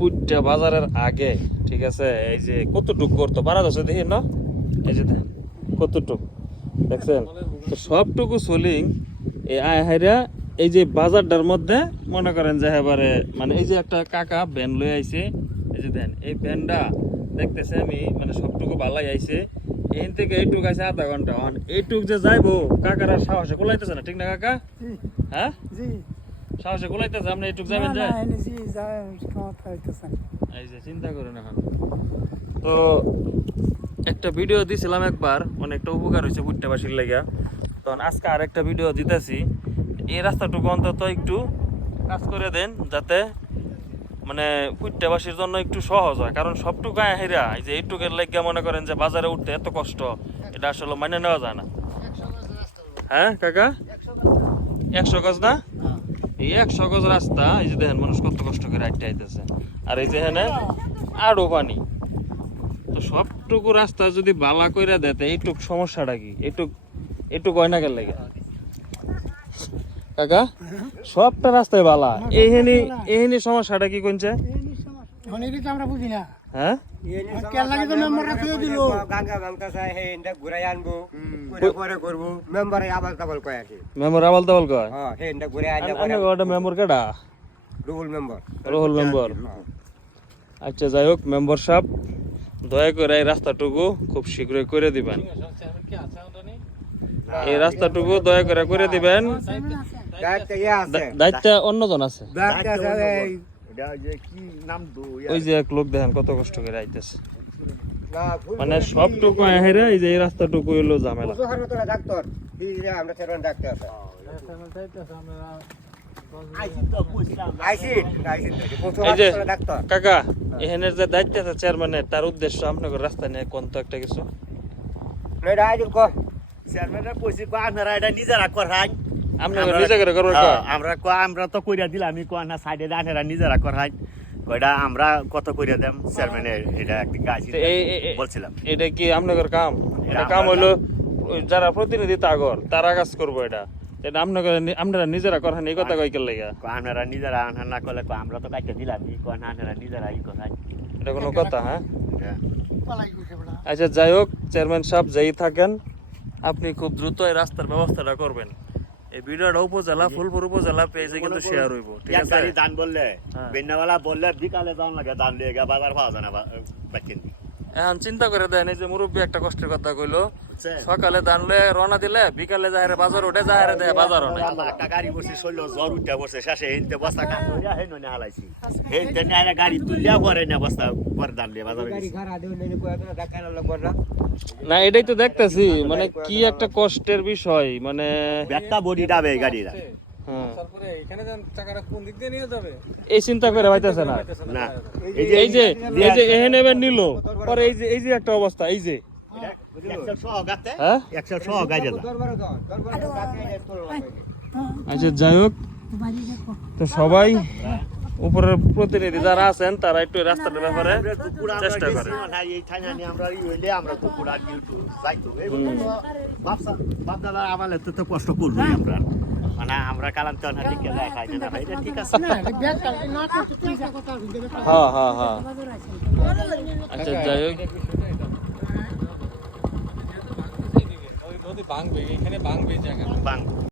পুইটা বাজারের আগে ঠিক আছে? এই যে কতটুক করতো পারা যাচ্ছে দেখি না? এই যে দেখেন কতটুক? দেখছেন? তো সবটুকু সোলিং এই আয় হাইরা এই যে বাজারটার মধ্যে মনে করেন যে এবারে মানে এই যে একটা কাকা ভ্যান লই আইছে এই যে দেন এই ভ্যানটা দেখতেছে আমি মানে সবটুকু ভালাই আইছে। এখান থেকে এইটুক আছে আধা ঘণ্টা। এইটুক যে যাইবো কাকার সাহসে কোলাইতেছে না ঠিক না কাকা? হ্যাঁ? সাহসে কোলাইতেছে আপনি না যাবেন না যায়। এই যে চিন্তা করেন এখন। তো একটা ভিডিও দিছিলাম একবার অনেকটা উপকার হয়েছে বুট্টাবাসীর লেগা। তখন আজকে আরেকটা ভিডিও দিতেছি। এই রাস্তাটুকু অন্তত একটু কাজ করে দেন যাতে মানে পুট্টাবাসীর জন্য একটু সহজ হয়। কারণ সবটুকু হেরা এই যে এইটুকের লেগা মনে করেন যে বাজারে উঠতে এত কষ্ট এটা আসলে মানে নেওয়া যায় না। হ্যাঁ কাকা? একশো গজ না? এই একশো গজ রাস্তা, এই যে দেখেন মানুষ কত কষ্ট করে আইতে আইতেছে আর এই যে এখানে আরও পানি। তো সবটুকু রাস্তা যদি বালা কইরা দেয় এইটুক সমস্যাটা কি? এইটুক এইটুক হয় না লাগে? কাকা, সবটা রাস্তায় বালা। এইখানি এইখানি সমস্যাটা কি কোনছে আমরা বুঝি না। হ্যাঁ? মেম্বারে আবাল তাবাল কয় হ্যাঁ হে ইন্ডা ঘুরে আনলে মেম্বার কেডা? রুল মেম্বার রোহল মেম্বার আচ্ছা যাই হোক মেম্বার সাহেব দয়া করে এই রাস্তাটুকু খুব শীঘ্রই করে দিবেন। এই রাস্তাটুকু দয়া করে করে দিবেন। দায়িত্ব অন্যজন আছে। ওই যে এক লোক দেখেন কত কষ্ট করে আইতেছে। মানে সবটুকু হেরে এই যে এই রাস্তাটুকু হইল ঝামেলা। ডাক্তার আমরা ডাক্তার কাকা এখানের যে দায়িত্ব আছে চেয়ারম্যানের তার উদ্দেশ্য আপনাদের রাস্তা নিয়ে কোন তো একটা কিছু। চেয়ারম্যানের আপনারা এটা নিজেরা আপনাদের আমরা- করবেন হ্যাঁ, আমরা কো আমরা তো কইরা দিলাম আমি কো না সাইডে আপনারা নিজেরা করাই কয়টা আমরা কত কইরা দেম? চেয়ারম্যানের এটা এই- এই- বলছিলাম। এটা কি আপনাদের কাম? এটা কাম ওই যারা প্রতিনিধি তাগর তারা কাজ করব এটা। এটা আপনারা নিজেরা করেন এই কথা কইকে লেগা? কো আপনারা নিজেরা আনা না করলে কো আমরা তো কাইতে দিলাম ই কো না আপনারা নিজেরা ই করাই এটা কোনো কথা হ্যাঁ? আচ্ছা যাই হোক চেয়ারম্যান সাহেব যেই থাকেন আপনি খুব দ্রুত এই রাস্তার ব্যবস্থাটা করবেন। এই ভিডিওটা উপজেলা ফুলপুর উপজেলা পেজে কিন্তু শেয়ার হইব ঠিক আছে গাড়ি দান বললে হ্যাঁ। বেন্নাওয়ালা বললে বিকালে যাওয়ার লাগে দান লিয়ে বাজার পাওয়া যায় না এখন চিন্তা করে দেন এই যে মুরব্বী একটা কষ্টের কথা কইলো। সকালে দানলে রওনা দিলে বিকালে যাহারে বাজার উঠে যাহারে দেয় বাজার নাই একটা গাড়ি বসে শৈল জ্বর উঠে বসে শেষে হেনতে বস্তা কাজ করিয়া হেন নে হালাইছি। হেনতে নিয়ে গাড়ি তুলিয়া পরে না বস্তা পরে দান লিয়ে বাজারে না না এটাই তো দেখতেছি মানে কি একটা কষ্টের বিষয় মানে ব্যাগটা বডি ডাবে এই গাড়িরা হ্যাঁ। তারপরে এখানে যান টাকাটা কোন দিক দিয়ে নিয়ে যাবে? এই চিন্তা করে পাইতেছে না। না। এই যে এই যে এহেন এবার নিল। পরে এই যে এই যে একটা অবস্থা, এই যে। হ্যাঁ? আচ্ছা যাই হোক। তো সবাই উপরের প্রতিনিধি যারা আছেন, তারা একটু রাস্তাটার ব্যাপারে চেষ্টা করে। আমরা কষ্ট করব আমরা। আমরা কালাম তো না ঠিক আছে খাই না ভাই ঠিক আছে। না ব্যাগ না করতে তুই যা কথা হ্যাঁ হ্যাঁ হ্যাঁ। আচ্ছা যাই হোক। ওই নদী ভাঙবে এখানে ভাঙবে জায়গা বাং